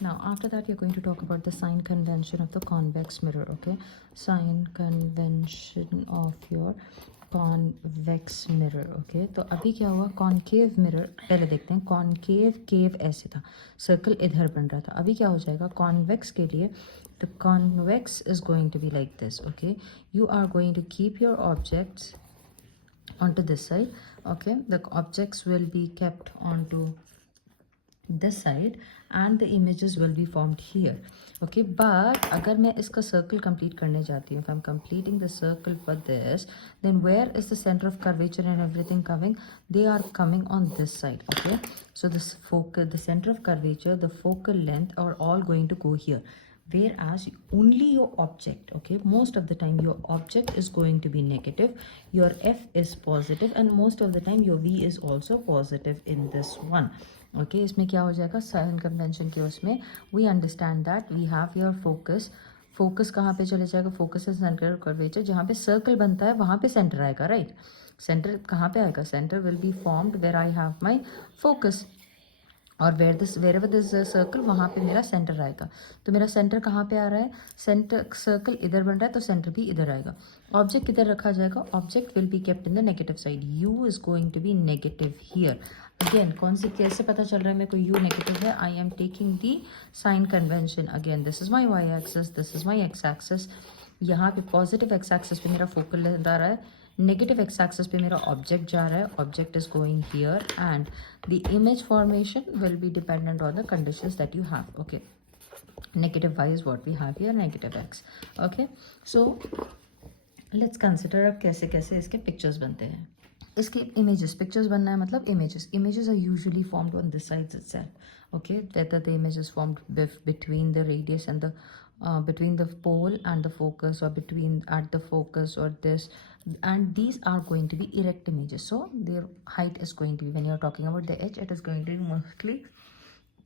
Now after that you're going to talk about the sign convention of the convex mirror. Okay, sign convention of your convex mirror. Okay, तो अभी क्या हुआ, concave mirror पहले देखते हैं. Concave केव ऐसे था, सर्कल इधर बन रहा था. अभी क्या हो जाएगा कॉन्वेक्स के लिए, the convex is going to be like this. Okay, you are going to keep your objects onto this side. Okay, the objects will be kept onto this side and the images will be formed here. Okay, but अगर मैं इसका circle complete करने जाती हूँ, if I'm completing the circle for this, then where is the center of curvature and everything coming? They are coming on this side. Okay, so this focal, the center of curvature, the focal length are all going to go here, whereas only your object, okay, most of the time your object is going to be negative, your f is positive, and most of the time your v is also positive in this one. ओके, इसमें क्या हो जाएगा sign convention के उसमें we understand that we have your focus. Focus कहाँ पे चले जाएगा, फोकस इज सेंटर कर्वेचर, जहाँ पे सर्कल बनता है वहाँ पे सेंटर आएगा. राइट, सेंटर कहाँ पे आएगा, centre will be formed where I have my focus, और वेर एवर दिस सर्कल वहाँ पे मेरा सेंटर आएगा. तो मेरा सेंटर कहाँ पे आ रहा है, सेंटर सर्कल इधर बन रहा है तो सेंटर भी इधर आएगा. ऑब्जेक्ट किधर रखा जाएगा, object will be kept in the negative side. U is going to be negative here. Again कौन सी कैसे पता चल रहा है मेरे को यू नेगेटिव है, I am taking the sign convention. Again this is my Y axis, this is my X axis. यहाँ पे पॉजिटिव एक्स एक्सेस पे मेरा फोकल लेंथ आ रहा है, नेगेटिव एक्स एक्सेस पे मेरा ऑब्जेक्ट जा रहा है, object is going here, and the image formation will be dependent on the conditions that you have. Okay, negative y is what we have here, negative x. Okay, so let's consider अब कैसे कैसे इसके pictures बनते हैं. इसके images, pictures बनना है मतलब images are usually formed on this sides itself. Okay, whether the image is formed between the radius and the between the pole and the focus, or between at the focus or this, and these are going to be erect images, so their height is going to be, when you're talking about the edge, it is going to be mostly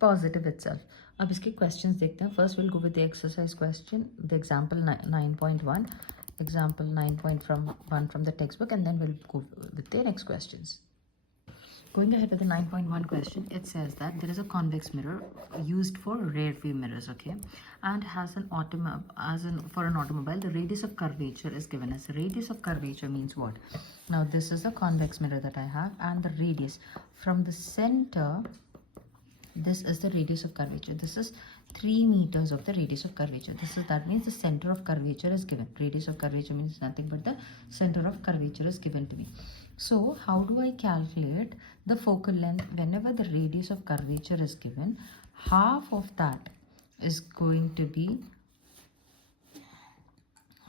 positive itself. अब इसके questions देखते हैं. First we'll go with the exercise question, the example 9.1, example 9.1 from the textbook, and then we'll go with the next questions. Going ahead with the 9.1 question, it says that there is a convex mirror used for rear view mirrors, okay, and has an for an automobile, the radius of curvature is given as. Radius of curvature means what? Now this is a convex mirror that I have, and the radius from the center, this is the radius of curvature. This is 3 meters of the radius of curvature. That means the center of curvature is given. Radius of curvature means nothing but the center of curvature is given to me. So how do I calculate the focal length? Whenever the radius of curvature is given, half of that is going to be,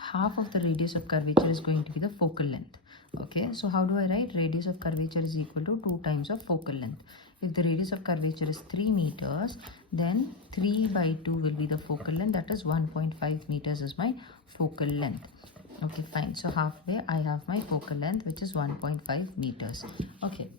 half of the radius of curvature is going to be the focal length. Okay, so how do I write? Radius of curvature is equal to 2 times of focal length. If the radius of curvature is 3 meters, then 3 by 2 will be the focal length, that is 1.5 meters is my focal length. Okay, fine. So halfway I have my focal length, which is 1.5 meters. Okay,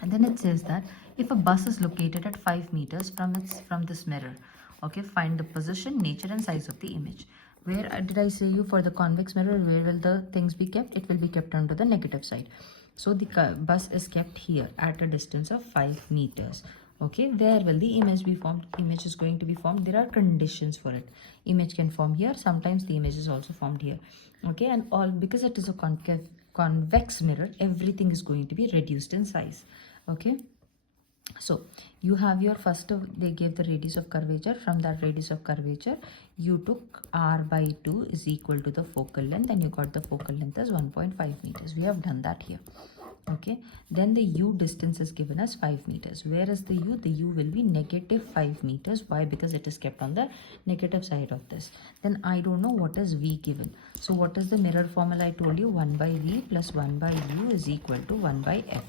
and then it says that if a bus is located at 5 meters from this mirror, okay, find the position, nature and size of the image. Where did I say you, for the convex mirror, where will the things be kept? It will be kept onto the negative side. So the bus is kept here at a distance of 5 meters. Okay, where will the image be formed? Image is going to be formed. There are conditions for it. Image can form here. Sometimes the image is also formed here. Okay, and all because it is a convex mirror, everything is going to be reduced in size. Okay, so you have your first, they gave the radius of curvature. From that radius of curvature, you took r by 2 is equal to the focal length, and you got the focal length as 1.5 meters. We have done that here. Okay, then the u distance is given as 5 meters. Where is the u? The u will be negative 5 meters. Why? Because it is kept on the negative side of this. Then I don't know what is v given. So what is the mirror formula? I told you 1 by v plus 1 by u is equal to 1 by f.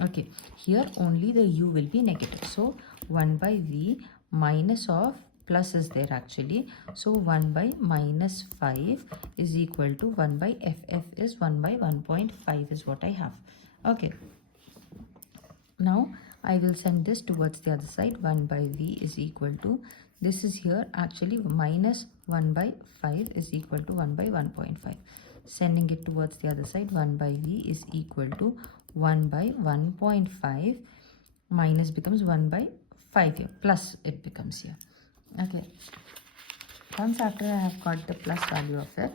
Okay, here only the u will be negative, so 1 by v minus of, plus is there actually, so 1 by minus 5 is equal to 1 by f. F is 1 by 1.5 is what I have. Okay, now I will send this towards the other side. 1 by v is equal to, this is here actually minus 1 by 5 is equal to 1 by 1.5. Sending it towards the other side, 1 by v is equal to 1 by 1.5 minus becomes 1 by 5 here, plus it becomes here. Okay, once after I have got the plus value of it,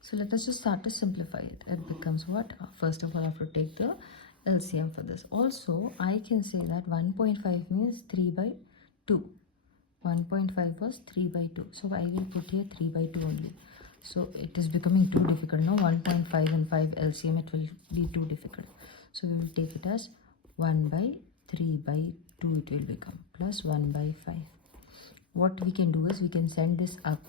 so let us just start to simplify it. It becomes what? First of all, I have to take the LCM for this. Also, I can say that 1.5 means 3 by 2. 1.5 was 3 by 2. So I will put here 3 by 2 only. So it is becoming too difficult. No, 1.5 and 5 LCM, it will be too difficult. So we will take it as 1 by 3 by 2 it will become, plus 1 by 5. What we can do is we can send this up.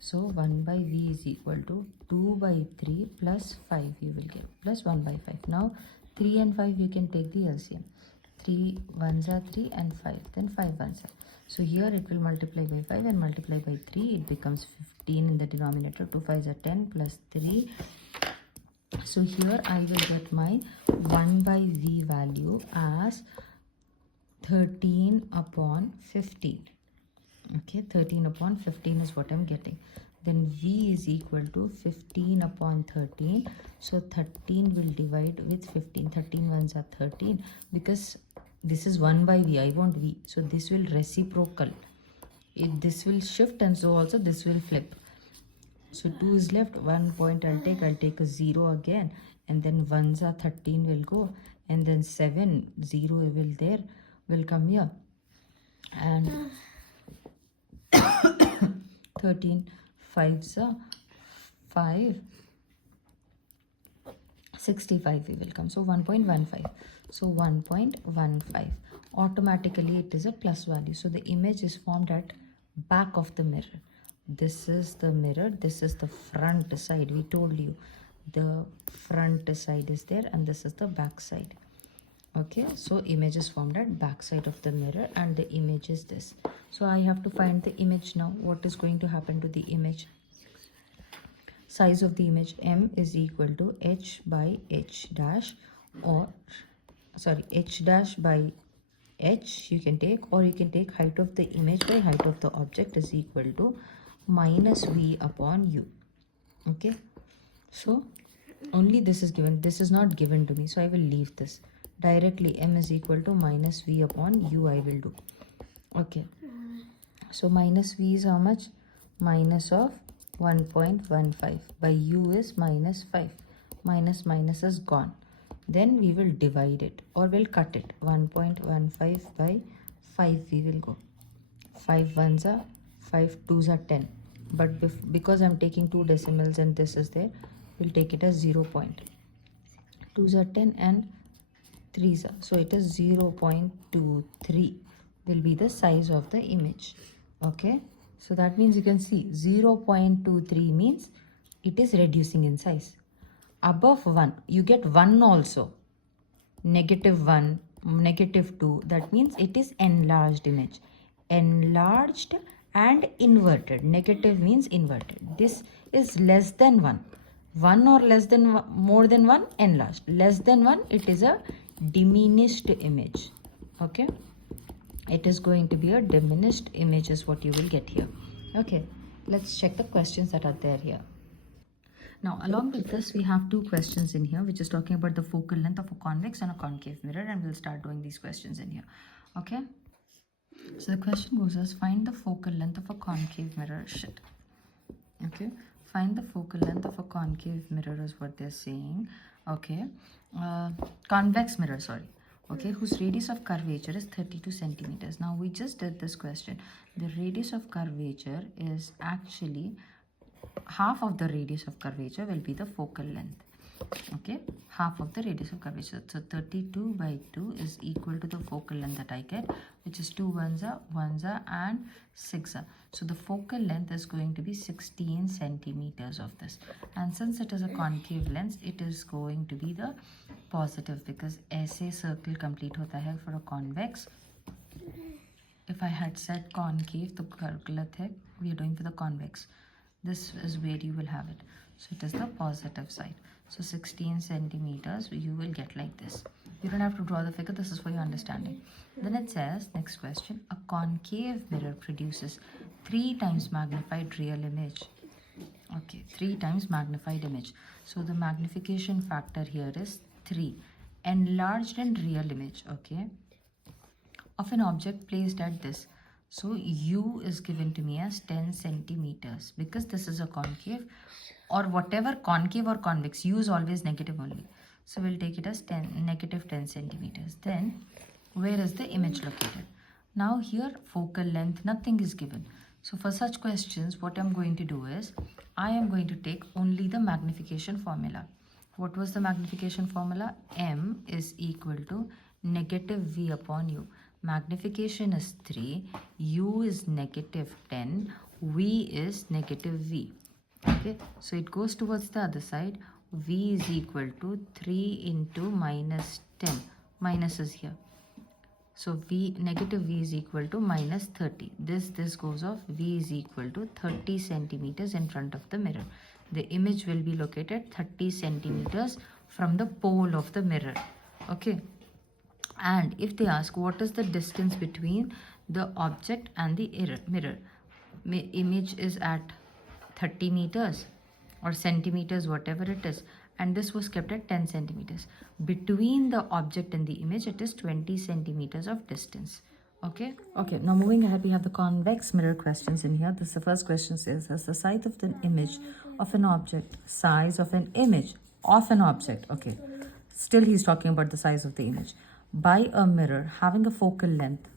So 1 by v is equal to 2 by 3 plus 5 you will get, plus 1 by 5. Now 3 and 5 you can take the LCM. 3 ones are 3 and 5, then 5 ones are. So here it will multiply by 5 and multiply by 3. It becomes 15 in the denominator. 2 5s are 10 plus 3. So here I will get my 1 by v value as 13 upon 15. Okay, 13 upon 15 is what I'm getting. Then v is equal to 15 upon 13. So 13 will divide with 15. 13 ones are 13, because this is 1 by v. I want v. So this will reciprocal. This will shift, and so also this will flip. So 2 is left. 1 point I'll take a 0 again. And then 1s are 13 will go. And then 7, 0 will come here. And 13 5s are 5, 65 we will come. So 1.15. So 1.15. Automatically it is a plus value. So the image is formed at back of the mirror. This is the mirror. This is the front side. We told you the front side is there, and this is the back side. Okay, so image is formed at back side of the mirror, and the image is this. So I have to find the image now. What is going to happen to the image? Size of the image, m is equal to h by h dash, or sorry, h dash by h you can take, or you can take height of the image by height of the object is equal to minus v upon u. Okay, so only this is given. This is not given to me, so I will leave this. Directly m is equal to minus v upon u I will do. Okay, so minus v is how much? Minus of 1.15 by u is minus 5. Minus is gone. Then we will divide it, or we'll cut it. 1.15 by 5 we will go. 5 ones are 5, 2s are 10. But because I'm taking 2 decimals and this is there, we'll take it as 0. 2s are 10 and 3s are. So it is 0.23 will be the size of the image. Okay. So that means you can see 0.23 means it is reducing in size. Above 1, you get 1 also. -1, -2, that means it is enlarged image. Enlarged and inverted. Negative means inverted. This is less than 1. 1 or less than one, more than 1, enlarged. Less than 1, it is a diminished image. Okay, it is going to be a diminished image is what you will get here. Okay, let's check the questions that are there here. Now along with this, we have 2 questions in here, which is talking about the focal length of a convex and a concave mirror, and we'll start doing these questions in here. Okay, so the question goes as, find the focal length of a concave mirror. Okay, find the focal length of a concave mirror is what they're saying. Okay, convex mirror, sorry. Okay, whose radius of curvature is 32 centimeters. Now we just did this question. The radius of curvature is actually half of the radius of curvature will be the focal length. Okay, half of the radius of curvature. So 32 by 2 is equal to the focal length that I get, which is 2 1s are and 6 are. So the focal length is going to be 16 centimeters of this. And since it is a concave lens, it is going to be the positive, because ऐसे circle complete होता है for a convex. If I had said concave, तो गलत है. We are doing for the convex. This is where you will have it. So it is the positive side. So 16 centimeters you will get like this. You don't have to draw the figure. This is for your understanding. Then it says, next question, a concave mirror produces 3 times magnified real image. Okay, 3 times magnified image. So the magnification factor here is 3. Enlarged and real image, okay, of an object placed at this. So u is given to me as 10 centimeters because this is a concave, or whatever concave or convex, u is always negative only. So we'll take it as negative 10 centimeters. Then where is the image located? Now here focal length, nothing is given. So for such questions, what I'm going to do is, I am going to take only the magnification formula. What was the magnification formula? M is equal to negative V upon U. Magnification is 3, U is negative 10, V is negative V. Okay, so it goes towards the other side. V is equal to 3 into minus 10. Minus is here. So negative V is equal to minus 30. This goes off. V is equal to 30 centimeters in front of the mirror. The image will be located 30 centimeters from the pole of the mirror. Okay. And if they ask what is the distance between the object and the mirror, image is at 30 meters or centimeters, whatever it is, and this was kept at 10 centimeters. Between the object and the image, it is 20 centimeters of distance. Okay. Okay, now moving ahead, we have the convex mirror questions in here. This the first question says, as the size of the image of an object, size of an image of an object, okay, still he's talking about the size of the image, by a mirror having a focal length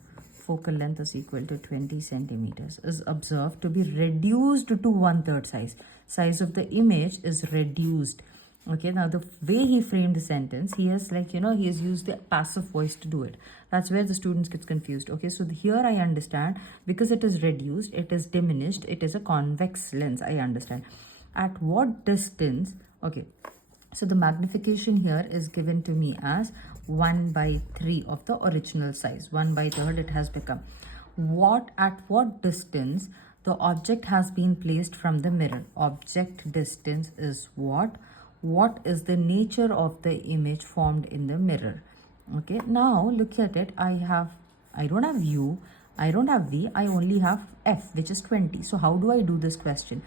is equal to 20 centimeters, is observed to be reduced to 1/3 size of the image is reduced. Okay, now the way he framed the sentence, he has he has used the passive voice to do it. That's where the students gets confused. Okay, so here I understand, because it is reduced, it is diminished, it is a convex lens, I understand. At what distance? Okay, so the magnification here is given to me as 1/3 of the original size. 1/3 it has become. At what distance the object has been placed from the mirror? Object distance is what? What is the nature of the image formed in the mirror? Okay, now look at it. I don't have U, I don't have V, I only have F, which is 20. So how do I do this question?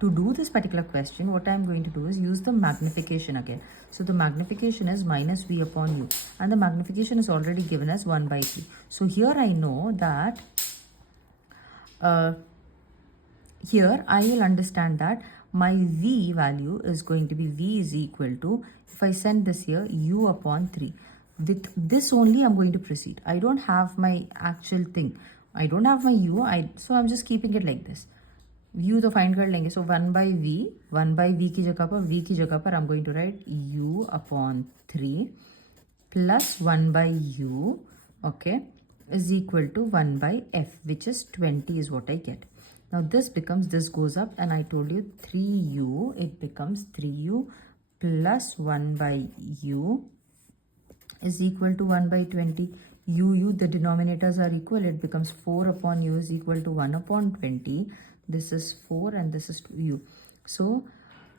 To do this particular question, what I'm going to do is use the magnification again. So the magnification is minus V upon U, and the magnification is already given as 1/3. So here I know that here I will understand that my V value is going to be V is equal to, if I send this here, U upon 3. With this only I'm going to proceed. I don't have my actual thing. I don't have my U, so I'm just keeping it like this. U तो find कर लेंगे. So 1/V की जगह पर I'm going to write U upon 3 plus 1/U, okay, is equal to 1/F, which is 20 is what I get. Now this goes up, and I told you 3U, it becomes 3U plus 1/U is equal to 1/20. U, the denominators are equal, it becomes 4 upon U is equal to 1 upon 20. This is 4 and this is U. So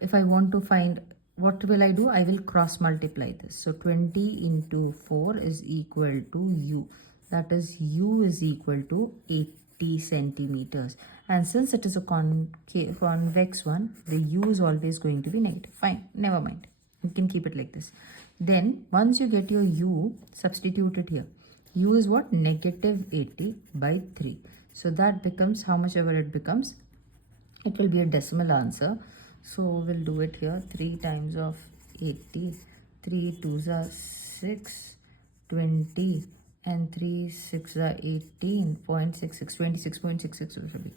if I want to find, what will I do? I will cross multiply this. So 20 into 4 is equal to U. That is, U is equal to 80 centimeters. And since it is a convex one, the U is always going to be negative. Fine, never mind. You can keep it like this. Then once you get your U, substitute it here. U is what? Negative 80/3. So that becomes, how much ever it becomes, it will be a decimal answer. So we'll do it here. 3 times of 80, 3 2s are 6, 20, and 3 6 are 18.66, 26.66 it will be.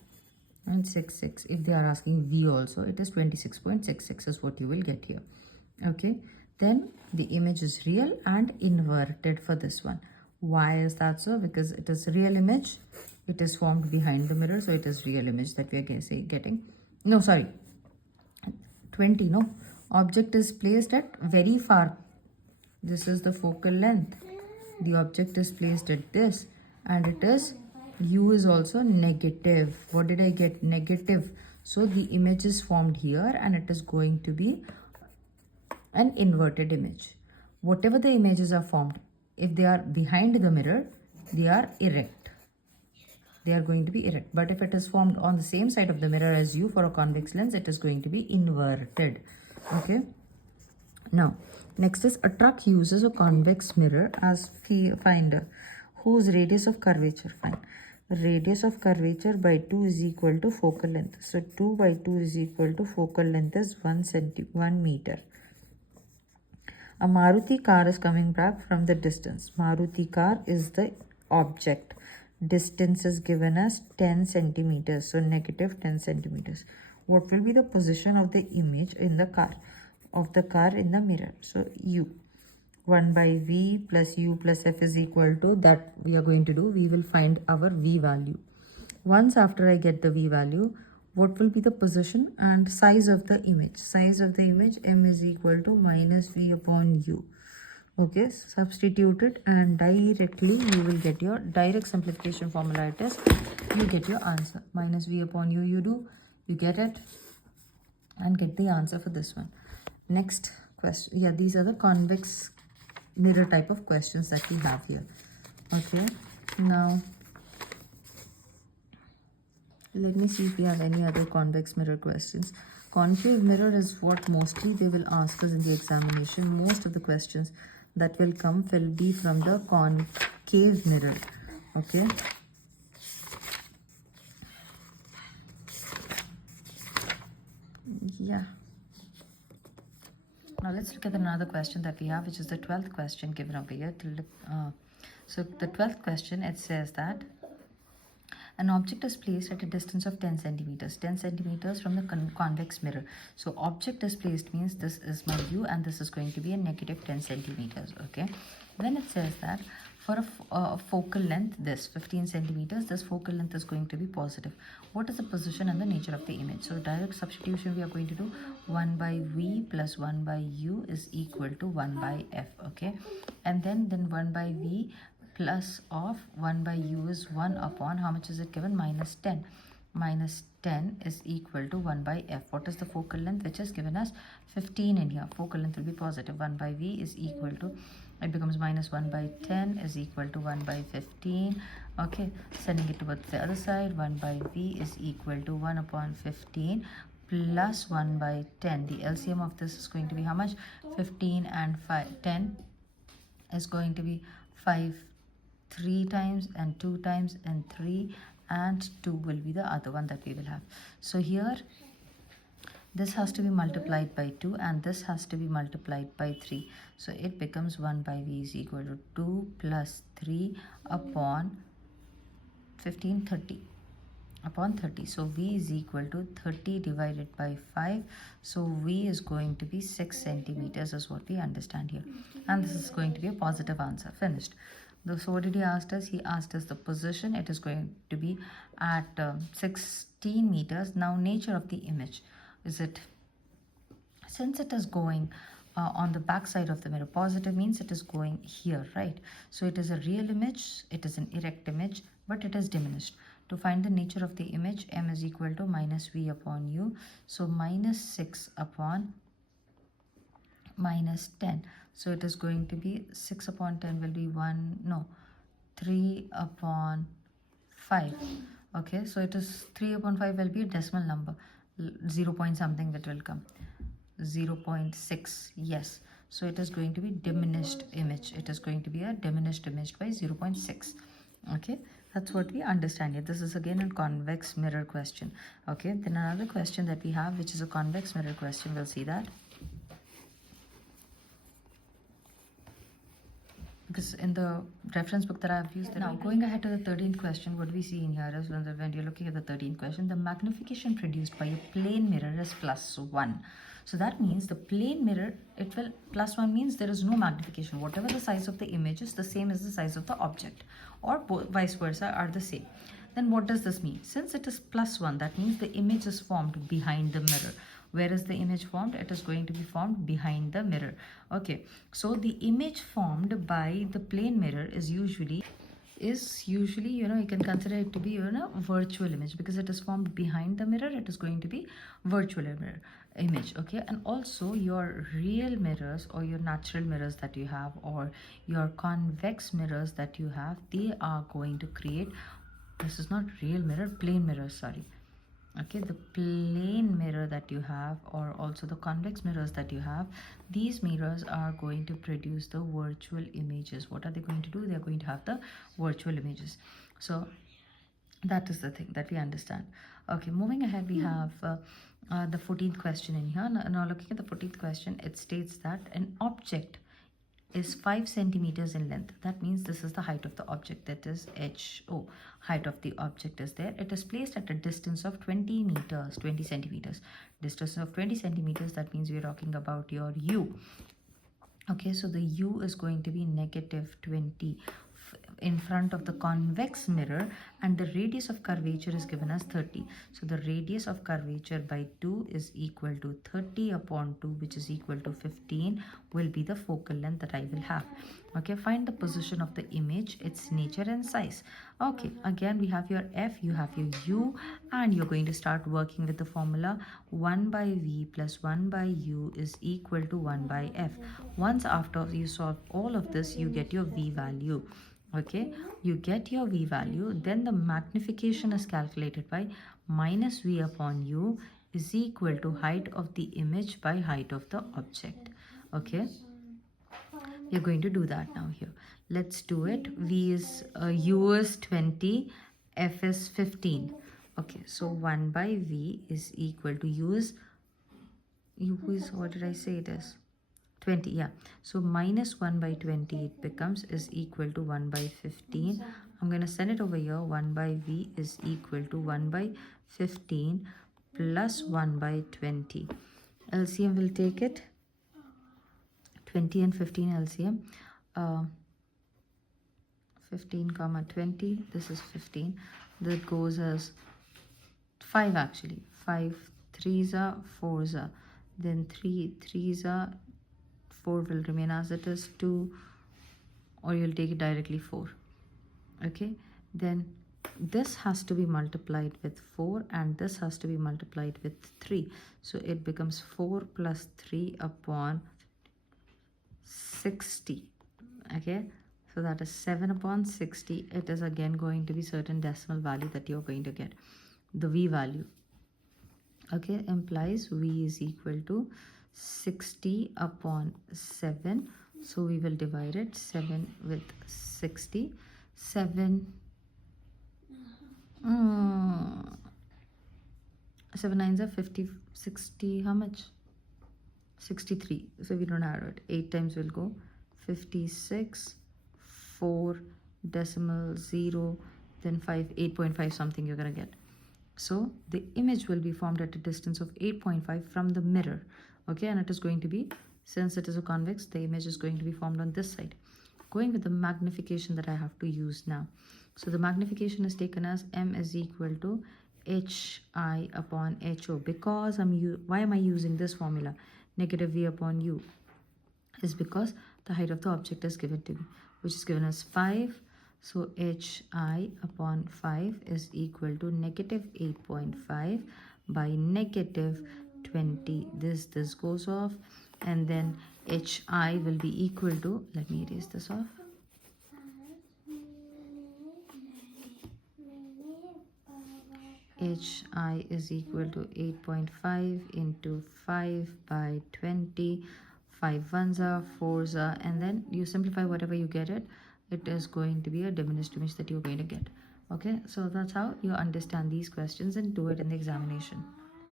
And 66. If they are asking V also, it is 26.66 is what you will get here. Okay. Then the image is real and inverted for this one. Why is that so? Because it is a real image. It is formed behind the mirror, so it is real image that we are getting. No, sorry. 20, no. Object is placed at very far. This is the focal length. The object is placed at this, and it is, U is also negative. What did I get? Negative. So the image is formed here, and it is going to be an inverted image. Whatever the images are formed, if they are behind the mirror, they are erect. They are going to be erect. But if it is formed on the same side of the mirror as U for a convex lens, it is going to be inverted. Okay. Now, Next is a truck uses a convex mirror as finder whose radius of curvature, fine. Radius of curvature by 2 is equal to focal length. So 2 by 2 is equal to focal length is 1 meter. A Maruti car is coming back from the distance. Maruti car is the object. Distance is given as 10 centimeters. So negative 10 centimeters. What will be the position of the image in the car? Of the car in the mirror? So U. 1 by V plus U plus F is equal to, that we are going to do. We will find our V value. Once after I get the V value, what will be the position and size of the image? Size of the image, M is equal to minus V upon U. Okay, substitute it and directly you will get your direct simplification formula. It is, you get your answer. Minus V upon U, you get it and get the answer for this one. Next question. Yeah, these are the convex mirror type of questions that we have here. Okay, now let me see if we have any other convex mirror questions. Concave mirror is what mostly they will ask us in the examination. Most of the questions that will come will be from the concave mirror. Okay. Yeah. Now let's look at another question that we have, which is the 12th question given over here. So the 12th question, it says that an object is placed at a distance of 10 centimeters. 10 centimeters from the convex mirror. So object is placed means this is my U and this is going to be a negative 10 centimeters. Okay. Then it says that for a focal length, this 15 centimeters, this focal length is going to be positive. What is the position and the nature of the image? So direct substitution we are going to do. 1 by V plus 1 by U is equal to 1 by F. Okay. And then 1 by V plus of 1 by U is 1 upon, how much is it given? Minus 10. Minus 10 is equal to 1 by F. What is the focal length, which is given as 15 in here? Focal length will be positive. 1 by V is equal to, it becomes minus 1 by 10 is equal to 1 by 15. Okay, sending it towards the other side. 1 by V is equal to 1 upon 15 plus 1 by 10. The LCM of this is going to be how much? 15 and 10 is going to be 5 3 times and 2 times and 3 and 2 will be the other one that we will have. So here this has to be multiplied by 2 and this has to be multiplied by 3. So it becomes 1 by V is equal to 2 plus 3 upon 15, 30 upon 30. So V is equal to 30 divided by 5. So V is going to be 6 centimeters is what we understand here. And this is going to be a positive answer. Finished. So what did he ask us? He asked us the position. It is going to be at 16 meters. Now nature of the image. Is it, since it is going on the back side of the mirror, positive means it is going here, right? So it is a real image, it is an erect image, but it is diminished. To find the nature of the image, M is equal to minus V upon U. So minus 6 upon minus 10. So it is going to be 6 upon 10 will be 3 upon 5. Okay, so it is 3 upon 5 will be a decimal number. 0 point something that will come. 0.6. Yes. So it is going to be diminished image. It is going to be a diminished image by 0.6. Okay. That's what we understand here. This is again a convex mirror question. Okay. Then another question that we have, which is a convex mirror question. We'll see that. Because in the reference book that I have used. Now, going ahead to the 13th question, what we see in here is when you're looking at the 13th question, the magnification produced by a plane mirror is +1. So that means the plane mirror, it will, +1 means there is no magnification. Whatever the size of the image is, the same as the size of the object, or vice versa are the same. Then what does this mean? Since it is +1, that means the image is formed behind the mirror. Where is the image formed? It is going to be formed behind the mirror. Okay, so the image formed by the plane mirror is usually you can consider it to be a virtual image, because it is formed behind the mirror. It is going to be virtual mirror image. Okay, and also your real mirrors or your natural mirrors that you have, or your convex mirrors that you have, they are going to create, this is not real mirror, plane mirror, sorry. Okay, the plane mirror that you have, or also the convex mirrors that you have, these mirrors are going to produce the virtual images. What are they going to do? They're going to have the virtual images. So that is the thing that we understand. Okay, moving ahead, we have the 14th question in here. Now looking at the 14th question, it states that an object is 5 centimeters in length. That means this is the height of the object, that is HO. Height of the object is there. It is placed at a distance of 20 meters, 20 centimeters. Distance of 20 centimeters, that means we're talking about your U. Okay, so the U is going to be negative 20 in front of the convex mirror, and the radius of curvature is given as 30. So the radius of curvature by 2 is equal to 30 upon 2, which is equal to 15, will be the focal length that I will have. Okay, find the position of the image, its nature and size. Okay, again we have your F, you have your U, and you're going to start working with the formula 1 by V plus 1 by U is equal to 1 by F. Once after you solve all of this, you get your V value. Okay, you get your V value, then the magnification is calculated by minus V upon U is equal to height of the image by height of the object. Okay, you're going to do that now here. Let's do it. V is U is 20, F is 15. Okay, so 1 by V is equal to U is what did I say it is? 20, yeah. So minus 1 by 20 it becomes is equal to 1 by 15. I'm going to send it over here. 1 by V is equal to 1 by 15 plus 1 by 20. LCM will take it. 20 and 15 LCM. 15 comma 20. This is 15. That goes as 5 actually. 5 3s are 4s are. Then 3 3s are 4 will remain as it is, 2, or you'll take it directly 4. Okay, then this has to be multiplied with 4 and this has to be multiplied with 3. So it becomes 4 plus 3 upon 60. Okay, so that is 7 upon 60. It is again going to be certain decimal value that you're going to get. The V value, okay, implies V is equal to 60 upon 7. So we will divide it 7 with 60. 7 7 nines are 50, 60, how much? 63. So we don't add it. 8 times will go 56, 4 decimal 0, then 5, 8.5 something you're gonna get. So the image will be formed at a distance of 8.5 from the mirror. Okay, and it is going to be, since it is a convex, the image is going to be formed on this side. Going with the magnification that I have to use now. So the magnification is taken as M is equal to HI upon HO. Because why am I using this formula? Negative V upon U is because the height of the object is given to me, which is given as 5. So HI upon 5 is equal to negative 8.5 by negative 20. This goes off, and then HI will be equal to, let me erase this off. HI is equal to 8.5 into 5 by 20. 5 ones are, 4s are, and then you simplify whatever you get it. It is going to be a diminished image that you're going to get. Okay, so that's how you understand these questions and do it in the examination.